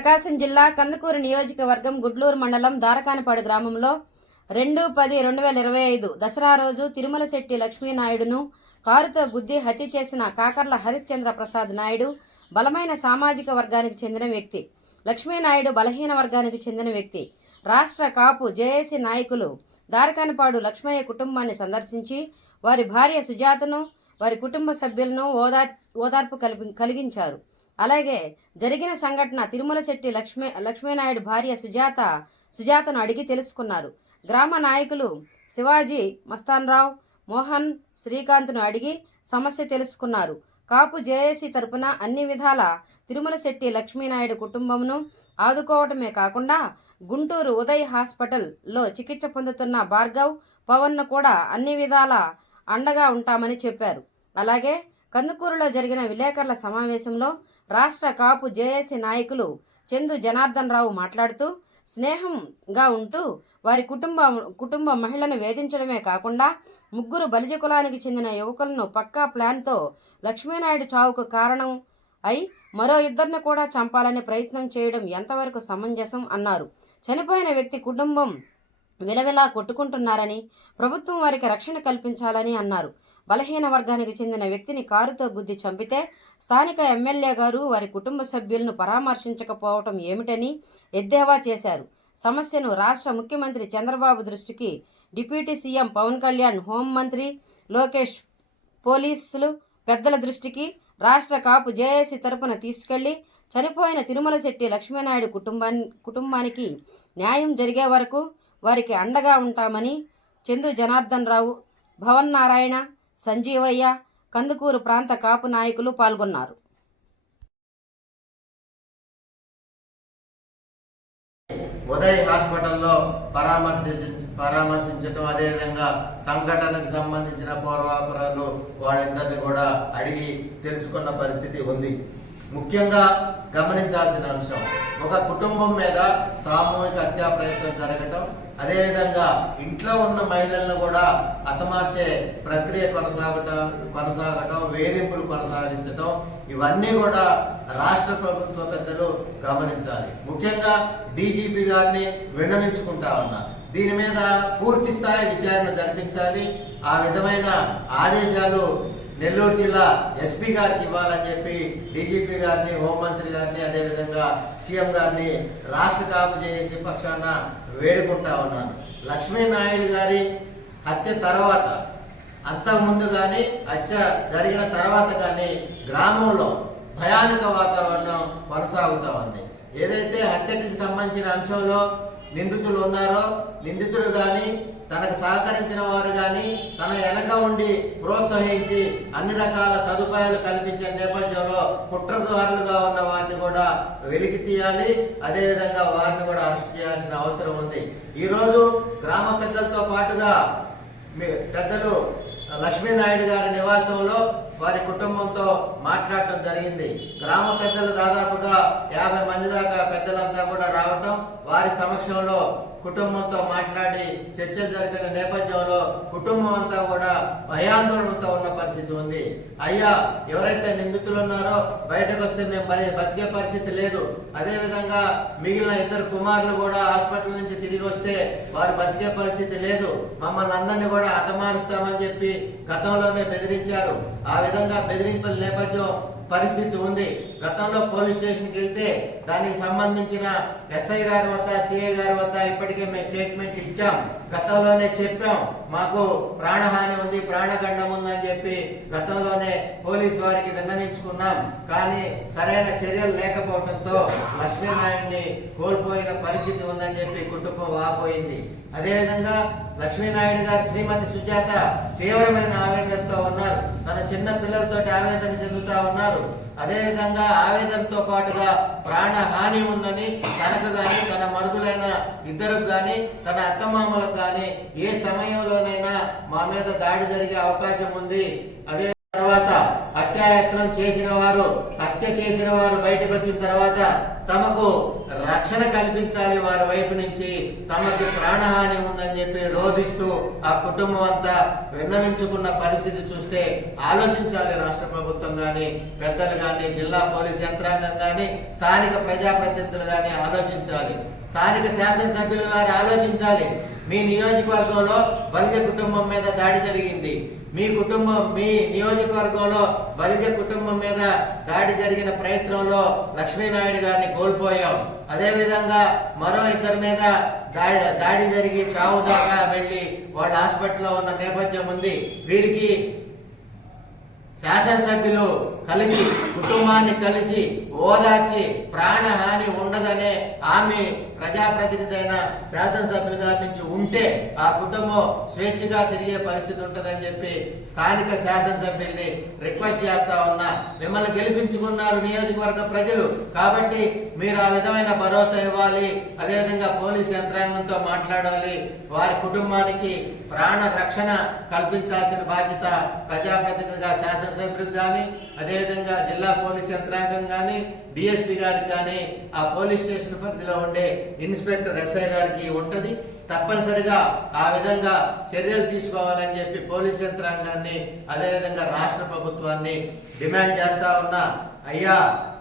ప్రకాశం జిల్లా కందుకూరు నియోజకవర్గం గుడ్లూరు మండలం దారకానపాడు గ్రామంలో రెండు పది రెండు వేల ఇరవై ఐదు దసరా రోజు తిరుమల శెట్టి లక్ష్మీనాయుడును కారుతో గుద్ది హత్య చేసిన కాకర్ల హరిశ్చంద్ర ప్రసాద్ నాయుడు బలమైన సామాజిక వర్గానికి చెందిన వ్యక్తి. లక్ష్మీనాయుడు బలహీన వర్గానికి చెందిన వ్యక్తి. రాష్ట్ర కాపు జేఏసీ నాయకులు దారకానపాడు లక్ష్మయ్య కుటుంబాన్ని సందర్శించి వారి భార్య సుజాతను వారి కుటుంబ సభ్యులను ఓదార్ ఓదార్పు కలిపి కలిగించారు. అలాగే జరిగిన సంఘటన తిరుమల శెట్టి లక్ష్మీ లక్ష్మీనాయుడు భార్య సుజాత సుజాతను అడిగి తెలుసుకున్నారు. గ్రామ నాయకులు శివాజీ మస్తాన్రావు మోహన్ శ్రీకాంత్ను అడిగి సమస్య తెలుసుకున్నారు. కాపు జేఏసీ తరపున అన్ని విధాల తిరుమల శెట్టి లక్ష్మీనాయుడు కుటుంబమును ఆదుకోవటమే కాకుండా గుంటూరు ఉదయ్ హాస్పిటల్లో చికిత్స పొందుతున్న భార్గవ్ పవన్ను కూడా అన్ని విధాల అండగా ఉంటామని చెప్పారు. అలాగే కందుకూరులో జరిగిన విలేకరుల సమావేశంలో రాష్ట్ర కాపు జేఏసీ నాయకులు చందు జనార్దన్ రావు మాట్లాడుతూ స్నేహంగా ఉంటూ వారి కుటుంబ కుటుంబ మహిళను వేధించడమే కాకుండా ముగ్గురు బలిజ కులానికి చెందిన యువకులను పక్కా ప్లాన్తో లక్ష్మీనాయుడు చావుకు కారణం అయి మరో ఇద్దరిని కూడా చంపాలనే ప్రయత్నం చేయడం ఎంతవరకు సమంజసం అన్నారు. చనిపోయిన వ్యక్తి కుటుంబం విలవిలా కొట్టుకుంటున్నారని ప్రభుత్వం వారికి రక్షణ కల్పించాలని అన్నారు. బలహీన వర్గానికి చెందిన వ్యక్తిని కారుతో గుద్ది చంపితే స్థానిక ఎమ్మెల్యే గారు వారి కుటుంబ సభ్యులను పరామర్శించకపోవటం ఏమిటని ఎద్దేవా చేశారు. సమస్యను రాష్ట్ర ముఖ్యమంత్రి చంద్రబాబు దృష్టికి డిప్యూటీ సీఎం పవన్ కళ్యాణ్ హోంమంత్రి లోకేష్ పోలీసులు పెద్దల దృష్టికి రాష్ట్ర కాపు జేఏసీ తరపున తీసుకెళ్ళి చనిపోయిన తిరుమల శెట్టి లక్ష్మీనాయుడు కుటుంబాన్ని కుటుంబానికి న్యాయం జరిగే వరకు వారికి అండగా ఉంటామని చందు జనార్దన్ రావు భవన్ నారాయణ సంజీవయ్య కందుకూరు ప్రాంత కాపు నాయకులు పాల్గొన్నారు. ఉదయ్ హాస్పిటల్లో పరామర్శించ పరామర్శించడం అదేవిధంగా సంఘటనకు సంబంధించిన పూర్వాపరాలు వాళ్ళిద్దరిని కూడా అడిగి తెలుసుకున్న పరిస్థితి ఉంది. ముఖ్యంగా గమనించాల్సిన అంశం ఒక కుటుంబం మీద సామూహిక హత్యా ప్రయత్నం జరగటం అదేవిధంగా ఇంట్లో ఉన్న మహిళలను కూడా హతమార్చే ప్రక్రియ కొనసాగటం కొనసాగటం వేధింపులు కొనసాగించటం ఇవన్నీ కూడా రాష్ట్ర ప్రభుత్వ పెద్దలు గమనించాలి. ముఖ్యంగా డీజీపీ గారిని విన్నవించుకుంటా ఉన్నా. దీని మీద పూర్తి స్థాయి విచారణ జరిపించాలి. ఆ విధమైన ఆదేశాలు నెల్లూరు జిల్లా ఎస్పీ గారికి ఇవ్వాలని చెప్పి డీజీపీ గారిని హోంమంత్రి గారిని అదేవిధంగా సీఎం గారిని రాష్ట్ర కాపు చేసి పక్షాన వేడుకుంటా ఉన్నాను. లక్ష్మీనాయుడు గారి హత్య తర్వాత అంతకుముందు కానీ హత్య జరిగిన తర్వాత కానీ గ్రామంలో భయానక వాతావరణం కొనసాగుతూ ఉంది. ఏదైతే హత్యకి సంబంధించిన అంశంలో నిందితులు ఉన్నారో నిందితుడు కానీ తనకు సహకరించిన వారు కానీ తన వెనక ఉండి ప్రోత్సహించి అన్ని రకాల సదుపాయాలు కల్పించే నేపథ్యంలో కుట్రదారులుగా ఉన్న వారిని కూడా వెలికి తీయాలి. అదేవిధంగా వారిని కూడా అరెస్ట్ చేయాల్సిన అవసరం ఉంది. ఈరోజు గ్రామ పెద్దలతో పాటుగా మీ పెద్దలు లక్ష్మీనాయుడు గారి నివాసంలో వారి కుటుంబంతో మాట్లాడటం జరిగింది. గ్రామ పెద్దలు దాదాపుగా యాభై మంది దాకా పెద్దలంతా కూడా రావటం వారి సమక్షంలో కుటుంబంతో మాట్లాడి చర్చలు జరిపిన నేపథ్యంలో కుటుంబం అంతా కూడా భయాందోళనతో ఉన్న పరిస్థితి ఉంది. అయ్యా ఎవరైతే నిందితులు ఉన్నారో బయటకు వస్తే మేము బతికే పరిస్థితి లేదు. అదేవిధంగా మిగిలిన ఇద్దరు కుమారులు కూడా హాస్పిటల్ నుంచి తిరిగి వస్తే వారు బతికే పరిస్థితి లేదు. మమ్మల్ని అందరినీ కూడా హతమారుస్తామని చెప్పి గతంలోనే బెదిరించారు. ఆ విధంగా బెదిరింపుల నేపథ్యం పరిస్థితి ఉంది. గతంలో పోలీస్ స్టేషన్కి వెళ్తే దానికి సంబంధించిన ఎస్ఐ గారి వద్ద సిఐ గారి వద్ద ఇప్పటికే మేము స్టేట్మెంట్ ఇచ్చాం. గతంలోనే చెప్పాం మాకు ప్రాణహాని ఉంది ప్రాణగండం ఉందని చెప్పి గతంలోనే పోలీస్ వారికి విన్నవించుకున్నాం. కానీ సరైన చర్యలు లేకపోవడంతో లక్ష్మీనారాయణని కోల్పోయిన పరిస్థితి ఉందని చెప్పి కుటుంబం వాపోయింది. అదేవిధంగా లక్ష్మీనాయుడు గారి శ్రీమతి సుజాత తీవ్రమైన ఆవేదనతో ఉన్నారు. తన చిన్న పిల్లలతోటి ఆవేదన చెందుతా ఉన్నారు. అదేవిధంగా ఆవేదనతో పాటుగా ప్రాణహాని ఉందని తనకు కానీ తన మరుదులైన ఇద్దరికి కానీ తన అత్తమామలకు కానీ ఏ సమయంలోనైనా మా మీద దాడి జరిగే అవకాశం ఉంది. అదే తర్వాత హత్యాయత్నం చేసిన వారు హత్య చేసిన వారు బయటకు వచ్చిన తర్వాత తమకు రక్షణ కల్పించాలి వారి వైపు నుంచి తమకు ప్రాణహాని ఉందని చెప్పి రోధిస్తూ ఆ కుటుంబం అంతా విన్నవించుకున్న పరిస్థితి చూస్తే ఆలోచించాలి రాష్ట్ర ప్రభుత్వం కానీ పెద్దలు కానీ జిల్లా పోలీస్ యంత్రాంగం కానీ స్థానిక ప్రజాప్రతినిధులు కానీ ఆలోచించాలి. స్థానిక శాసనసభ్యులు గారు ఆలోచించాలి. మీ నియోజకవర్గంలో బలిజ కుటుంబం మీద దాడి జరిగింది. మీ కుటుంబం మీ నియోజకవర్గంలో బలిజ కుటుంబం మీద దాడి జరిగిన ప్రయత్నంలో లక్ష్మీనాయుడు గారిని కోల్పోయాం. అదేవిధంగా మరో ఇద్దరి మీద దాడి దాడి జరిగి చావు దాకా వెళ్ళి వాళ్ళ హాస్పిటల్లో ఉన్న నేపథ్యం ఉంది. వీరికి శాసనసభ్యులు కలిసి కుటుంబాన్ని కలిసి ఓదార్చి ప్రాణహాని ఉండదనే హామీ ప్రజాప్రతినిధి అయిన శాసనసభ్యుల గారి నుంచి ఉంటే ఆ కుటుంబం స్వేచ్ఛగా తిరిగే పరిస్థితి ఉంటుందని చెప్పి స్థానిక శాసనసభ్యుల్ని రిక్వెస్ట్ చేస్తా ఉన్నా. మిమ్మల్ని గెలిపించుకున్నారు నియోజకవర్గ ప్రజలు. కాబట్టి మీరు ఆ విధమైన భరోసా ఇవ్వాలి. అదేవిధంగా పోలీస్ యంత్రాంగంతో మాట్లాడాలి. వారి కుటుంబానికి ప్రాణ రక్షణ కల్పించాల్సిన బాధ్యత ప్రజాప్రతినిధిగా శాసనసభ్యులకు కానీ అదేవిధంగా జిల్లా పోలీస్ యంత్రాంగం కానీ డిఎస్పి గారికి కానీ ఆ పోలీస్ స్టేషన్ పరిధిలో ఉండే ఇన్స్పెక్టర్ ఎస్ఐ గారికి ఉంటుంది. తప్పనిసరిగా ఆ విధంగా చర్యలు తీసుకోవాలని చెప్పి పోలీస్ యంత్రాంగాన్ని అదేవిధంగా రాష్ట్ర ప్రభుత్వాన్ని డిమాండ్ చేస్తా ఉన్నా. అయ్యా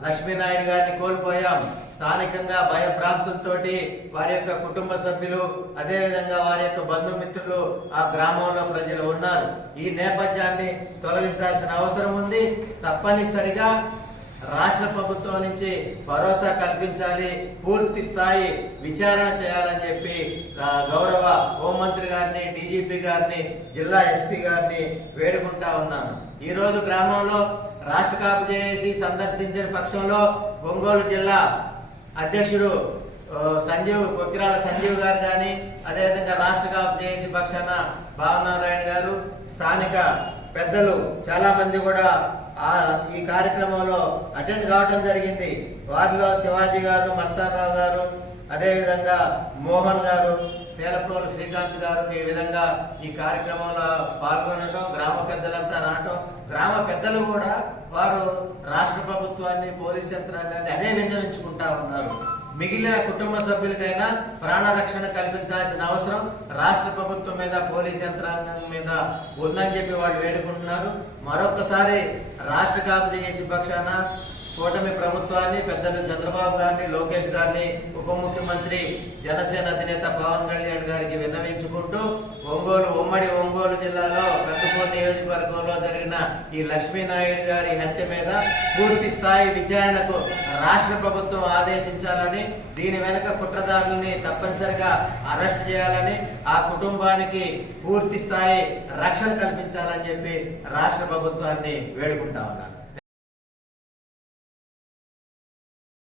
లక్ష్మీనాయుడు గారిని కోల్పోయాం. స్థానికంగా భయభ్రాంతులతోటి వారి యొక్క కుటుంబ సభ్యులు అదేవిధంగా వారి యొక్క బంధుమిత్రులు ఆ గ్రామంలో ప్రజలు ఉన్నారు. ఈ నేపథ్యాన్ని తొలగించాల్సిన అవసరం ఉంది. తప్పనిసరిగా రాష్ట్ర ప్రభుత్వం నుంచి భరోసా కల్పించాలి పూర్తి స్థాయి విచారణ చేయాలని చెప్పి గౌరవ హోంమంత్రి గారిని డీజీపీ గారిని జిల్లా ఎస్పీ గారిని వేడుకుంటా ఉన్నాను. ఈ రోజు గ్రామంలో రాష్ట్ర కాపు చేసి సందర్శించిన పక్షంలో ఒంగోలు జిల్లా అధ్యక్షుడు సంజీవ్ కొక్కిరాల సంజీవ్ గారు కానీ అదేవిధంగా రాష్ట్ర కాపు చేసి పక్షాన భావనారాయణ గారు స్థానిక పెద్దలు చాలామంది కూడా ఈ కార్యక్రమంలో అటెండ్ కావడం జరిగింది. వారిలో శివాజీ గారు మస్తానరావు గారు అదేవిధంగా మోహన్ గారు నేలప్రోలు శ్రీకాంత్ గారు ఈ విధంగా ఈ కార్యక్రమంలో పాల్గొనడం గ్రామ పెద్దలంతా రావటం. గ్రామ పెద్దలు కూడా వారు రాష్ట్ర ప్రభుత్వాన్ని పోలీస్ యంత్రాంగాన్ని అదే వినియోగించుకుంటా ఉన్నారు. మిగిలిన కుటుంబ సభ్యులకైనా ప్రాణరక్షణ కల్పించాల్సిన అవసరం రాష్ట్ర ప్రభుత్వం మీద పోలీస్ యంత్రాంగం మీద ఉందని చెప్పి వాళ్ళు వేడుకుంటున్నారు. మరొకసారి రాష్ట్ర కాపు చేసే పక్షాన కూటమి ప్రభుత్వాన్ని పెద్దలు చంద్రబాబు గారిని లోకేష్ గారిని ఉప ముఖ్యమంత్రి జనసేన అధినేత పవన్ కళ్యాణ్ గారికి విన్నవించుకుంటూ ఒంగోలు ఉమ్మడి ఒంగోలు జిల్లాలో కందుకూరు నియోజకవర్గంలో జరిగిన ఈ లక్ష్మీనాయుడు గారి హత్య మీద పూర్తి స్థాయి విచారణకు రాష్ట్ర ప్రభుత్వం ఆదేశించాలని దీని వెనుక కుట్రదారుల్ని తప్పనిసరిగా అరెస్ట్ చేయాలని ఆ కుటుంబానికి పూర్తి స్థాయి రక్షణ కల్పించాలని చెప్పి రాష్ట్ర ప్రభుత్వాన్ని వేడుకుంటా ఉన్నాను.